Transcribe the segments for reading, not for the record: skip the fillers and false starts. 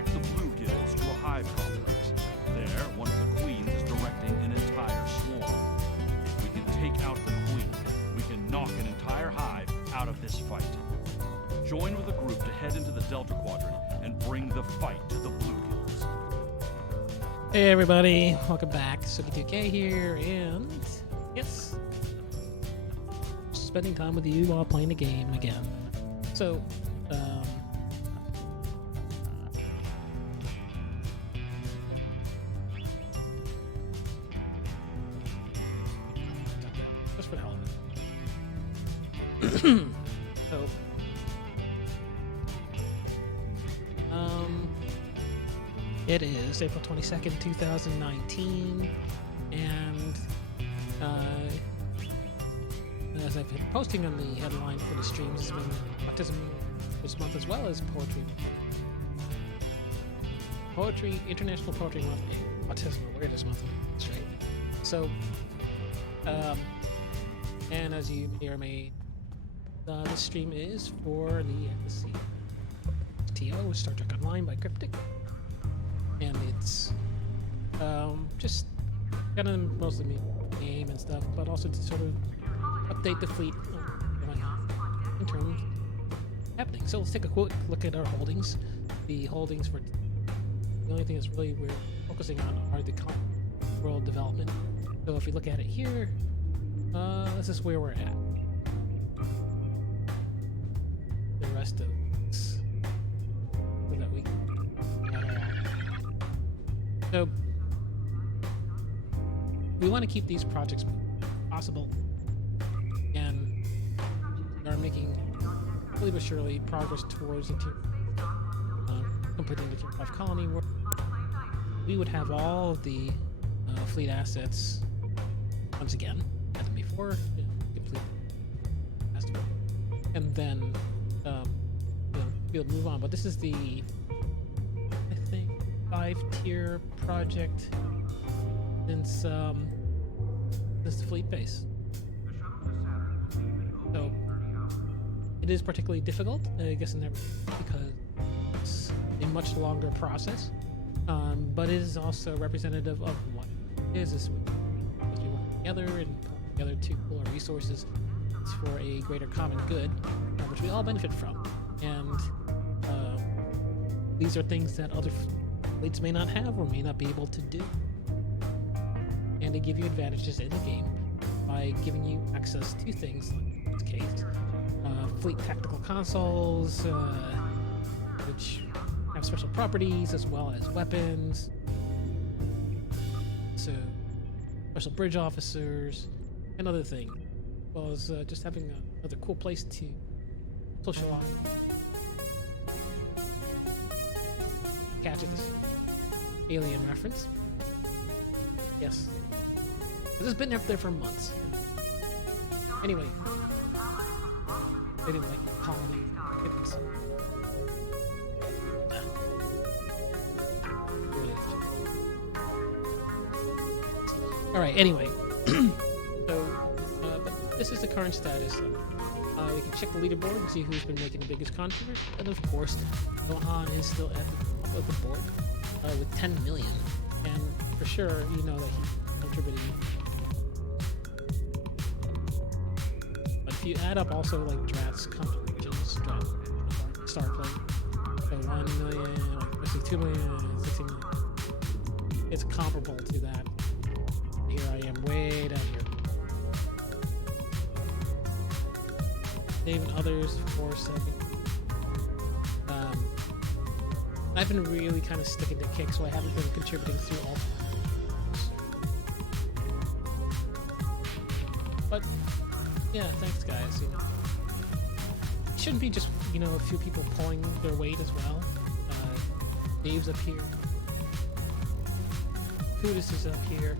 track the bluegills to a hive complex. There, one of the queens is directing an entire swarm. If we can take out the queen, we can knock an entire hive out of this fight. Join with a group to head into the Delta Quadrant and bring the fight to the bluegills. Hey everybody, welcome back. Suki2K here, and yes, spending time with you while playing the game again. So, just for the hell of it. So, it is April 22nd, 2019, and as I've been posting on the headline for the streams, has been autism this month as well as International Poetry Month, Autism Awareness Month. That's right. So, and as you may or may, this stream is for the FSC TO, Star Trek Online by Cryptic. And it's just kind of mostly game and stuff, but also to sort of update the fleet in terms of happening. So let's take a quick look at our holdings. The holdings for the only thing that's really we're focusing on are the world development. So if you look at it here, this is where we're at. The rest of this for that week. So we want to keep these projects possible, and we are making slowly but surely progress towards completing the Tier 5 colony. Where we would have all of the fleet assets once again, had them before, complete, and then be able to move on. But this is the 5-tier project since the fleet base. So it is particularly difficult, I guess, because it's a much longer process, but it is also representative of what it is. This we work together and put together to pool our resources for a greater common good, which we all benefit from. And these are things that other fleets may not have or may not be able to do, and they give you advantages in the game by giving you access to things like, in this case, fleet tactical consoles, which have special properties, as well as weapons, so special bridge officers and other things, as well as just having another cool place to socialize. Catch this alien reference. Yes. This has been up there for months. Anyway. They didn't like the colony. Alright, anyway. So, but this is the current status. We can check the leaderboard and see who's been making the biggest contribution. And of course, Gohan is still at the top of the board with 10 million. And for sure, you know that he's contributing. But if you add up also like Drat's contributions, Starfleet, so 1 million, like 2 million, 16 million, it's comparable to that. Here I am way down here. Naming others for a second. I've been really kind of sticking to Kik, so I haven't been contributing through all. But yeah, thanks guys. It shouldn't be just a few people pulling their weight as well. Dave's up here. Kudus is up here.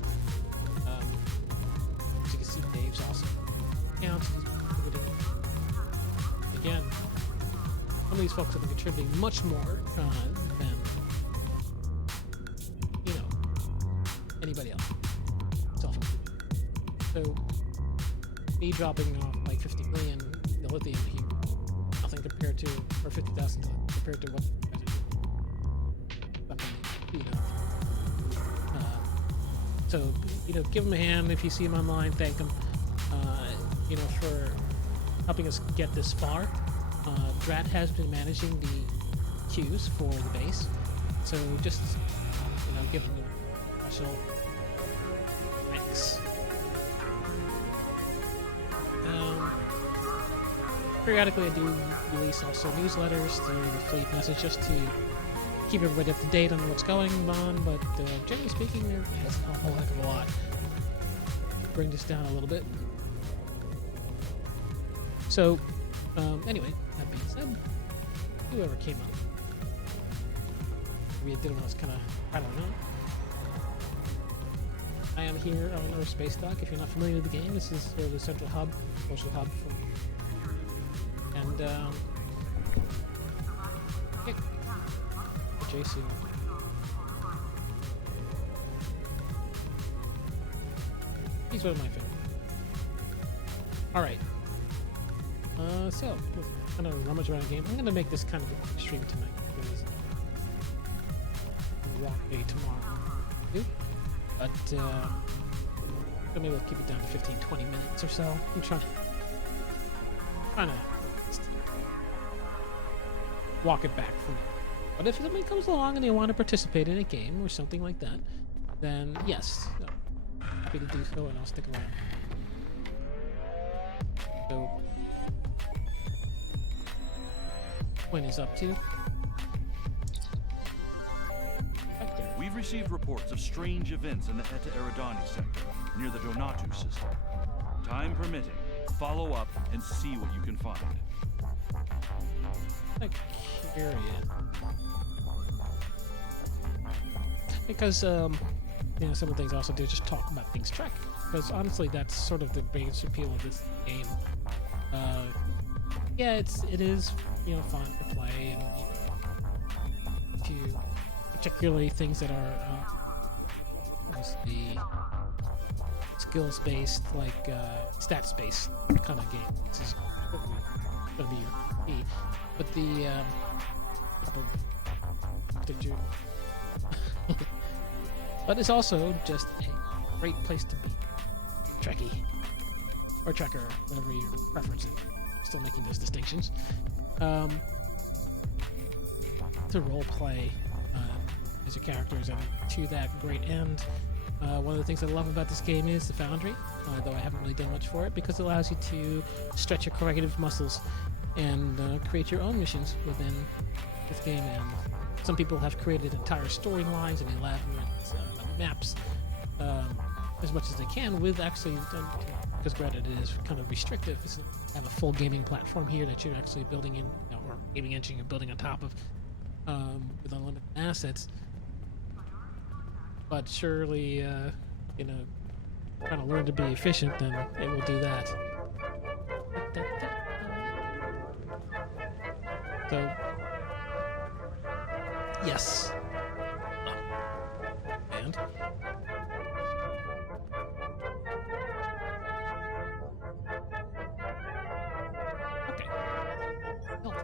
As you can see, Dave's also counts. He's contributing. Again, some of these folks have been contributing much more than anybody else. So me dropping off like 50 million the lithium here, nothing compared to, or 50,000 compared to what you guys are doing. you know. So, you know, give him a hand if you see him online. Thank him, you know, for helping us get this far. Drat has been managing the queues for the base, so just, you know, give him a professional thanks. Periodically, I do release also newsletters through the Fleet message just to keep everybody up to date on what's going on, but generally speaking, there isn't a whole heck of a lot. Bring this down a little bit. So, anyway, that being said, whoever came up, maybe it did when I was kind of, I don't know. I am here on Earth Space Dock. If you're not familiar with the game, this is sort of the central hub, social hub for. And yeah, Jason. He's one of my favorites. All right. So I'm gonna rummage around a game. I'm gonna make this kind of a stream tonight because it's a rock day tomorrow. But maybe we'll keep it down to 15-20 minutes or so. I'm trying to walk it back from it. But if somebody comes along and they want to participate in a game or something like that, then yes, happy to do so, and I'll stick around. So, Quinn is up to. We've received reports of strange events in the Eta Eridani sector, near the Donatu system. Time permitting, follow up and see what you can find. I'm curious. Because, you know, some of the things I also do is just talk about things tracking. Because honestly, that's sort of the biggest appeal of this game. Yeah, it is, you know, fun to play, and you know, particularly things that are mostly skills-based, like stats-based kind of game. This is going to be your key. But the but it's also just a great place to be. Trekkie or Trekker, whatever your preference is. Still making those distinctions. To role play as your characters, and to that great end. One of the things I love about this game is the Foundry, though I haven't really done much for it, because it allows you to stretch your creative muscles and create your own missions within this game. And some people have created entire storylines and elaborate maps as much as they can, with actually, because granted it is kind of restrictive, it's not have a full gaming platform here that you're actually building in, or gaming engine you're building on top of, with unlimited assets. But surely, you know, trying to learn to be efficient, then it will do that. So, yes. And? Okay. Oh.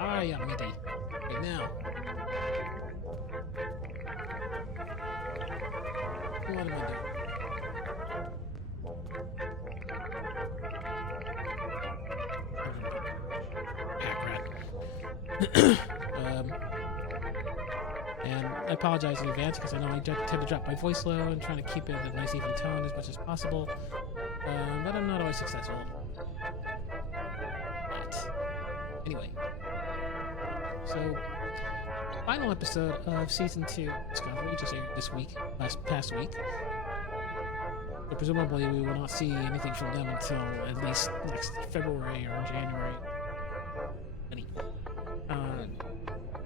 Ah, yeah, MIDI. Right now. What am I doing? And I apologize in advance because I know I tend to drop my voice low and trying to keep it at a nice even tone as much as possible, but I'm not always successful. But anyway, so final episode of season 2 Discovery just aired this week, past week. So presumably we will not see anything from them until at least next February or January.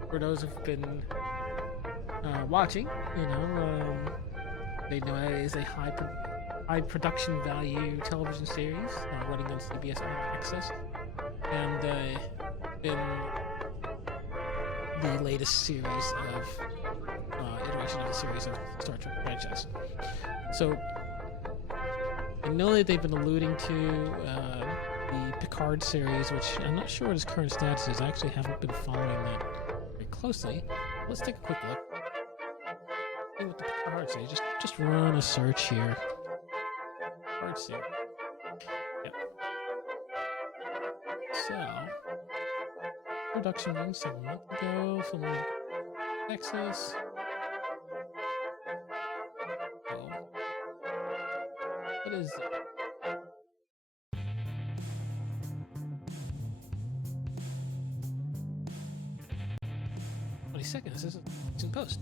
For those who've been watching, you know, they know it is a high production value television series running on CBS All Access, and been the latest series of iteration of the series of Star Trek franchise. So I know that they've been alluding to the Picard series, which I'm not sure what his current status is. I actually haven't been following that very closely. Let's take a quick look. See what the Picard series. Just run a search here. Picard series. Yep. So, production run 7 months ago. Filming Texas. Oh. What is it? Seconds. This is in post.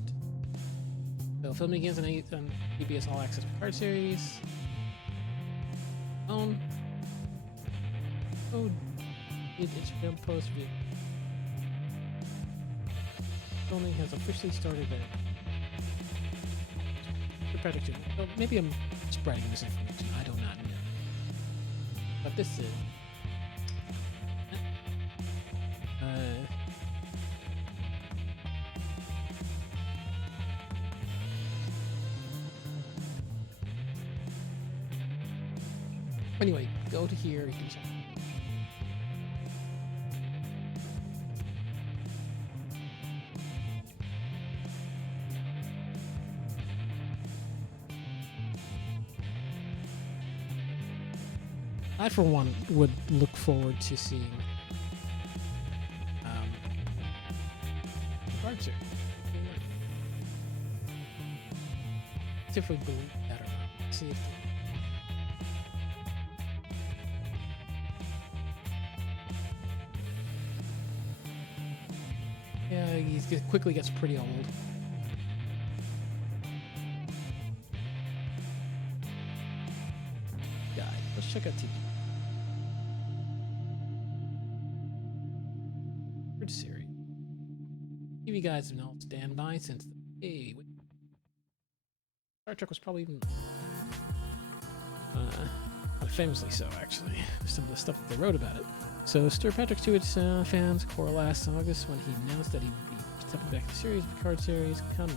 So filming begins on PBS All Access Picard series. Oh, Instagram post view. Filming has officially started at Predator 2. So maybe I'm spreading this information. I do not know. But this is. Anyway, go to here. You can check. I, for one, would look forward to seeing Archer. See if we believe that or not. See if. Yeah, he quickly gets pretty old. God, let's check out TV. Third series. TV guys have been on standby since the Star Trek was probably even famously so, actually. Some of the stuff that they wrote about it. So, Stir Patrick to its fans core last August when he announced that he would be stepping back to the series, Picard series. Come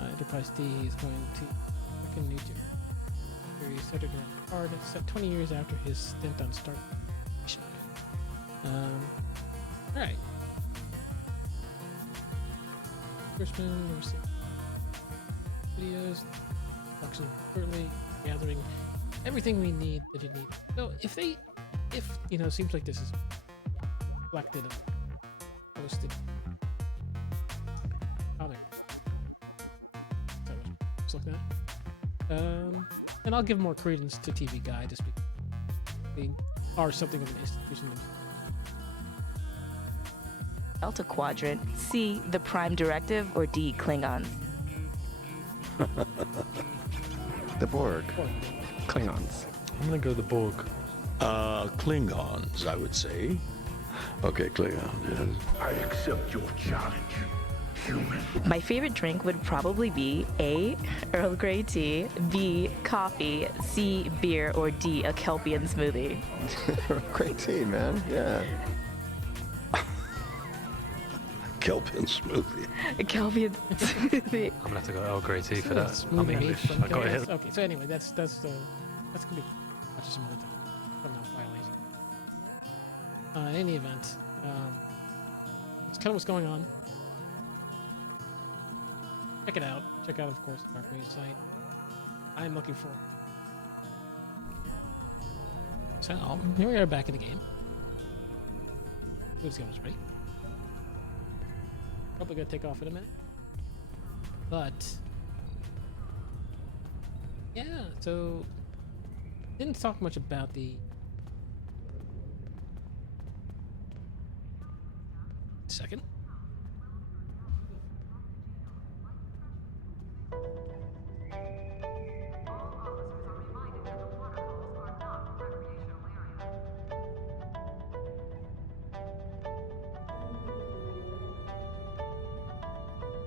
on. Enterprise D is going to fucking new series centered around Picard, set 20 years after his stint on Starfleet. Alright. Freshman, videos, function currently gathering everything we need that you need. So, if seems like this is reflected and posted comic. Just like that. And I'll give more credence to TV Guide just because they are something of an institution themselves. Delta Quadrant, C, the Prime Directive, or D, Klingons? The Borg. Klingons. I'm gonna go the Borg. Klingons, I would say. Okay, Klingons, yes. I accept your challenge, human. My favorite drink would probably be A, Earl Grey tea, B, coffee, C, beer, or D, a Kelpian smoothie. Great tea, man. Yeah. Kelpian smoothie. A Kelpian smoothie. I'm gonna have to go Earl Grey tea for that. Smoothie I'm made English. from I got Kelpians. it. Okay, so anyway, that's gonna be watch some other thing. From that violation. In any event, it's kind of what's going on. Check it out. Check out, of course, the Dark News site. I'm looking for. So here we are back in the game. Who's going ready? Probably gonna take off in a minute, but yeah. So didn't talk much about the second.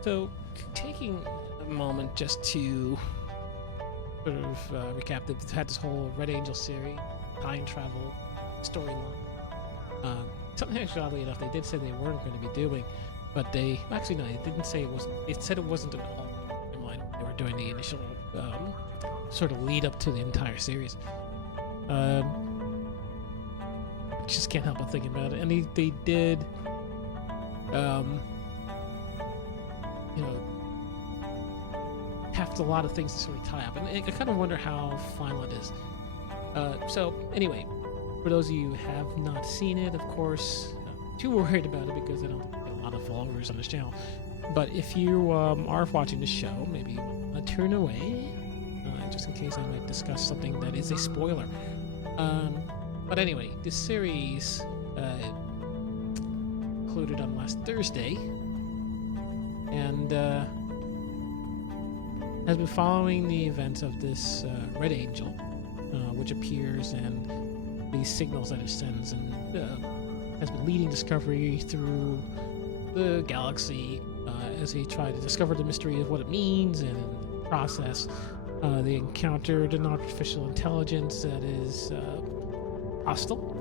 So, taking a moment just to sort of recap, they've had this whole Red Angel series, time travel storyline. Something actually, oddly enough, they did say they weren't going to be doing, but they actually no, they didn't say it wasn't. They said it wasn't an all timeline. They were doing the initial sort of lead up to the entire series. just can't help but thinking about it. And they did, you know, have a lot of things to sort of tie up, and I kind of wonder how final it is. So anyway, for those of you who have not seen it, of course, not too worried about it because I don't think we get a lot of followers on this channel. But if you are watching the show, maybe you want to turn away, just in case I might discuss something that is a spoiler. But anyway, this series concluded on last Thursday, and has been following the events of this Red Angel, which appears and these signals that it sends, and has been leading Discovery through the galaxy as they try to discover the mystery of what it means, and in the process, they encountered an artificial intelligence that is hostile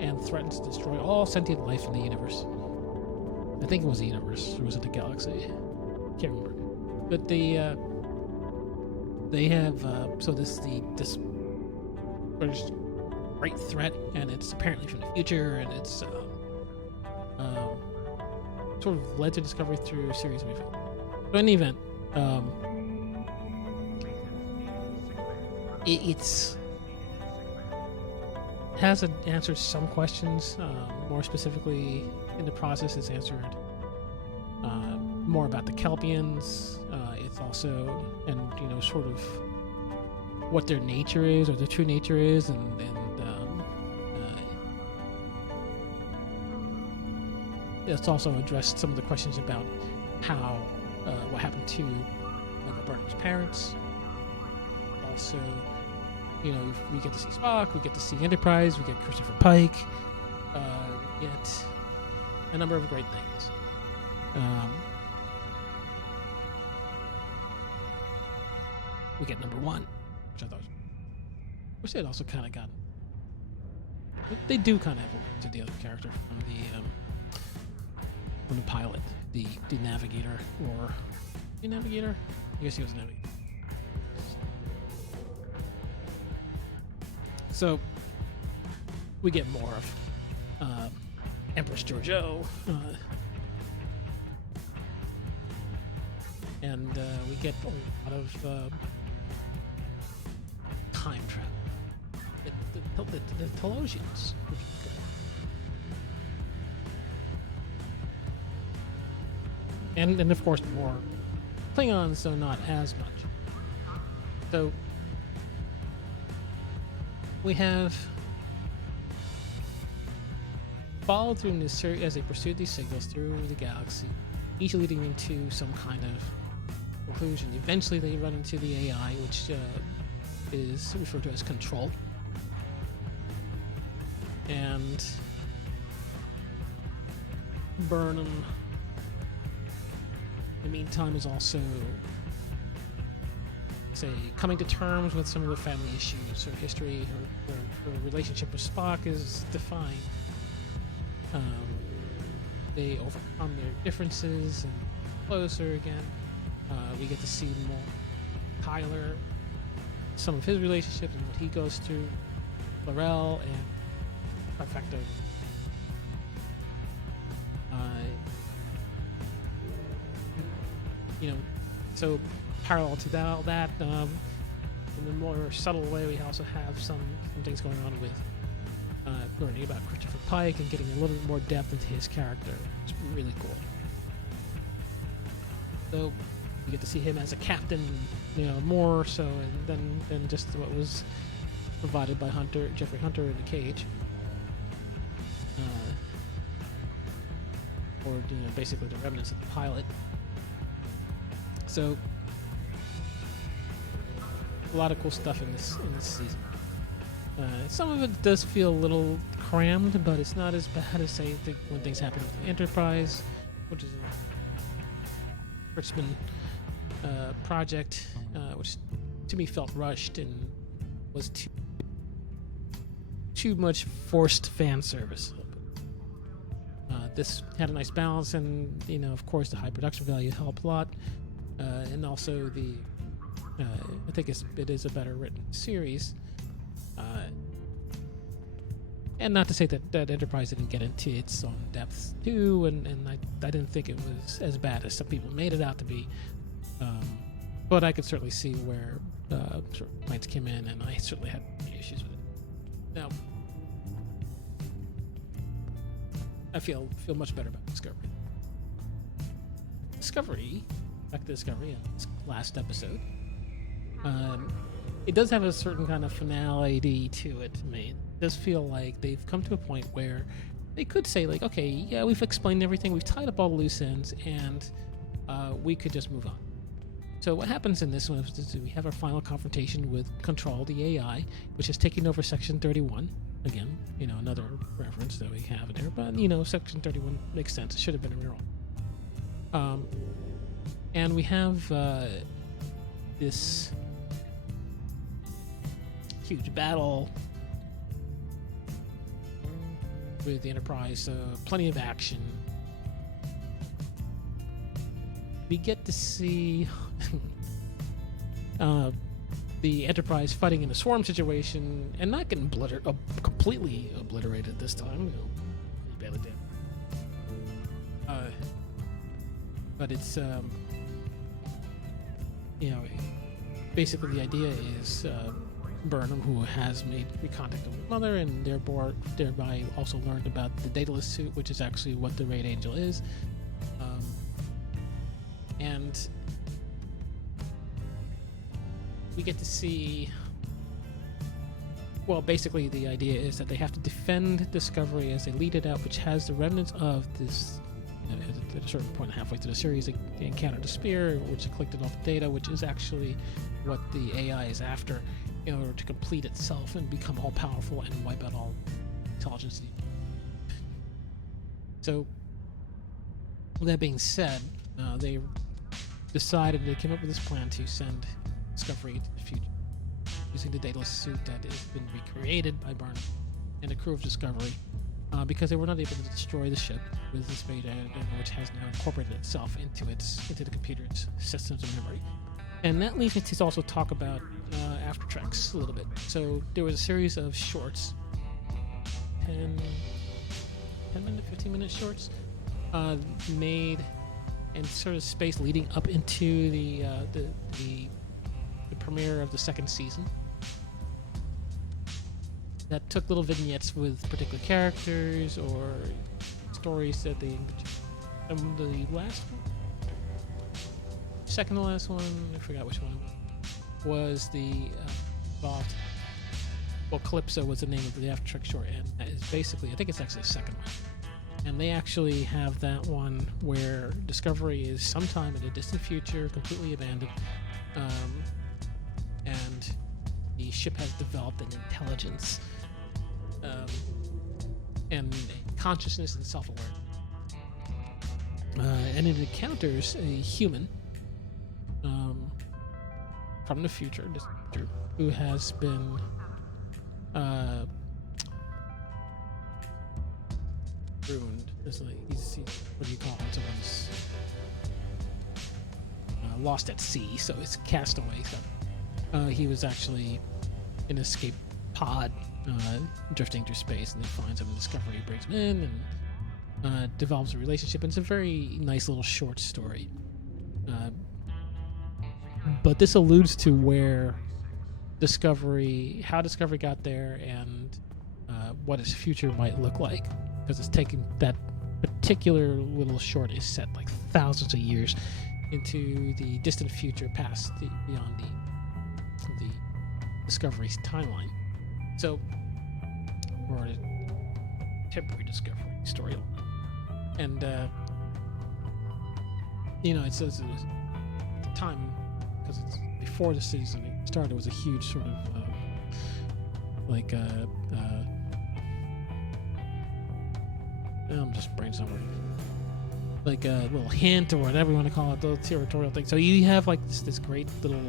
and threatens to destroy all sentient life in the universe. I think it was the universe, or was it the galaxy? Can't remember. But they have so this great threat, and it's apparently from the future, and it's sort of led to Discovery through a series of events. So in the event, it's has answered some questions. More specifically, in the process, it's answered more about the Kelpians. It's also, and you know, sort of what their nature is, or their true nature is, and it's also addressed some of the questions about how what happened to Michael Burnham's parents. Also, you know, we get to see Spock, we get to see Enterprise, we get Christopher Pike, we get a number of great things. We get number one, which I thought which they also kind of got. They do kind of have a link to the other character from the pilot, the navigator, or the navigator. I guess he was a navigator. So we get more of Empress Georgiou, and we get a lot of time travel. The Telosians, which is good. And of course more Klingons, so not as much. So we have followed through in this series as they pursued these signals through the galaxy, each leading into some kind of conclusion. Eventually they run into the AI, which is referred to as Control. And Burnham, in the meantime, is also, say, coming to terms with some of the family issues. Her history, her relationship with Spock is defined. They overcome their differences and closer again. We get to see more Tyler, some of his relationships and what he goes through, L'Rell, and Perfecto. You know, so parallel to that, in a more subtle way, we also have some things going on with learning about Christopher Pike and getting a little bit more depth into his character. It's really cool. So you get to see him as a captain, you know, more so than just what was provided by Jeffrey Hunter in the Cage. Or you know, basically the remnants of the pilot. So a lot of cool stuff in this season. Some of it does feel a little crammed, but it's not as bad as say when things happen with the Enterprise, which is a Richmond project, which to me felt rushed and was too much forced fan service. This had a nice balance, and you know, of course, the high production value helped a lot, and also the I think it is a better written series. And not to say that Enterprise didn't get into its own depths too, and I didn't think it was as bad as some people made it out to be. But I could certainly see where sort of complaints came in, and I certainly had issues with it. Now, I feel much better about Discovery. Back to Discovery, in this last episode. It does have a certain kind of finality to it to me. It does feel like they've come to a point where they could say, like, okay, yeah, we've explained everything, we've tied up all the loose ends, and we could just move on. So what happens in this one is we have our final confrontation with Control, the AI, which is taking over Section 31. Again, another reference that we have there, but, Section 31 makes sense. It should have been a mural. And we have this huge battle with the Enterprise, plenty of action. We get to see the Enterprise fighting in a swarm situation and not getting completely obliterated this time. Badly did. But it's basically the idea is Burnham, who has made contact with his mother and thereby also learned about the Daedalus suit, which is actually what the Red Angel is. And we get to see, well, basically the idea is that they have to defend Discovery as they lead it out, which has the remnants of this. At a certain point halfway through the series, they encountered a spear, which collected all the data, which is actually what the AI is after in order to complete itself and become all powerful and wipe out all intelligence. So, with that being said, they came up with this plan to send Discovery into the future using the Daedalus suit that has been recreated by Burnham and the crew of Discovery. Because they were not able to destroy the ship with this beta, which has now incorporated itself into the computer's systems of memory. And that leads me to also talk about After Tracks a little bit. So there was a series of shorts, 10-minute, 15-minute shorts, made and sort of spaced leading up into the premiere of the second season. That took little vignettes with particular characters or stories that they. The last one, second to last one, I forgot which one it was the involved. Well, Calypso was the name of the After Track short, and that is basically, I think it's actually the second one. And they actually have that one where Discovery is sometime in a distant future, completely abandoned, and the ship has developed an intelligence and consciousness and self-awareness. And it encounters a human from the future, who has been ruined. He's what do you call it? Someone's lost at sea, so it's cast away. So he was actually an escape pod drifting through space, and he finds him in Discovery, brings him in, and develops a relationship. And it's a very nice little short story. But this alludes to how Discovery got there, and what its future might look like, because it's taking that particular little short is set like thousands of years into the distant future, beyond the Discovery's timeline. So, or a temporary Discovery storyline, and it's at the time, because it's before the season started, it was a huge sort of I'm just brainstorming, like a little hint or whatever you want to call it, the territorial thing. So you have like this great little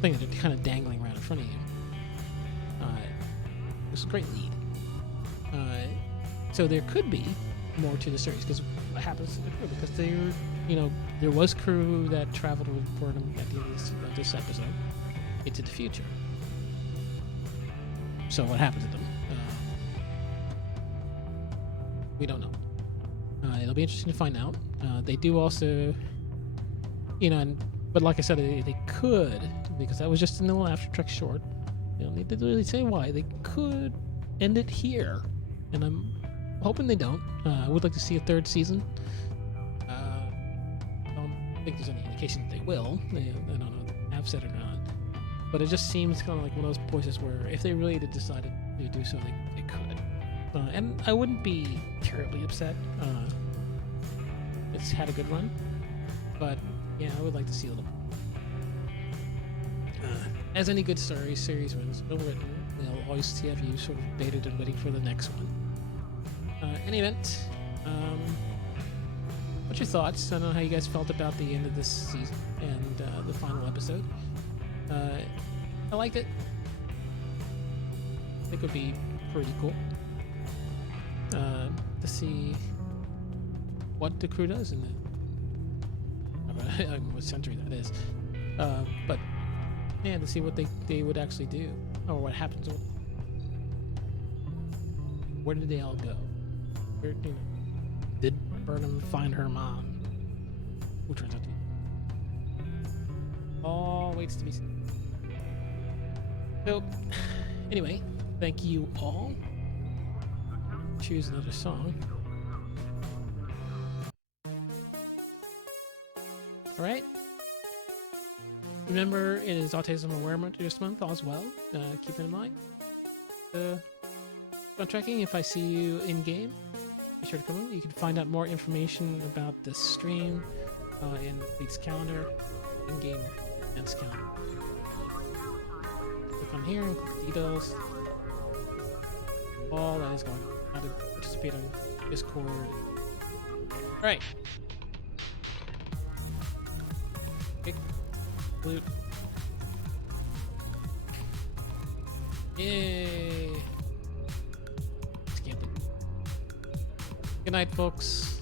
thing that are kind of dangling right in front of you. It's a great lead. So there could be more to the series, because what happens to the crew? Because there was crew that traveled with Burnham at the end of this episode into the future. So what happened to them? We don't know. It'll be interesting to find out. They do also, but like I said, they could, because that was just a little after-track short. They don't need to really say why. They could end it here, and I'm hoping they don't. I would like to see a third season. I don't think there's any indication that they will. I don't know if they have said or not. But it just seems kind of like one of those places where if they really did decide to do something, they could. And I wouldn't be terribly upset. It's had a good run. But, yeah, I would like to see a little more. As any good series runs, well written, they'll always have you sort of baited and waiting for the next one. Any event, what's your thoughts? I don't know how you guys felt about the end of this season and the final episode. I liked it. I think it would be pretty cool to see what the crew does in the I don't know what century that is. But man, to see what they would actually do, or what happens. Where did they all go? Where, did Burnham find her mom? Who turns out to be? All waits to be seen. So, anyway, thank you all. Choose another song. All right. Remember, it is Autism Awareness Month as well. Keep it in mind. On tracking, if I see you in game, be sure to come in. You can find out more information about the stream in Fleet's calendar, in-game events calendar. Click on here and click details. All that is going on. How to participate on Discord. All right. Kick, flute. Yay! Good night, folks.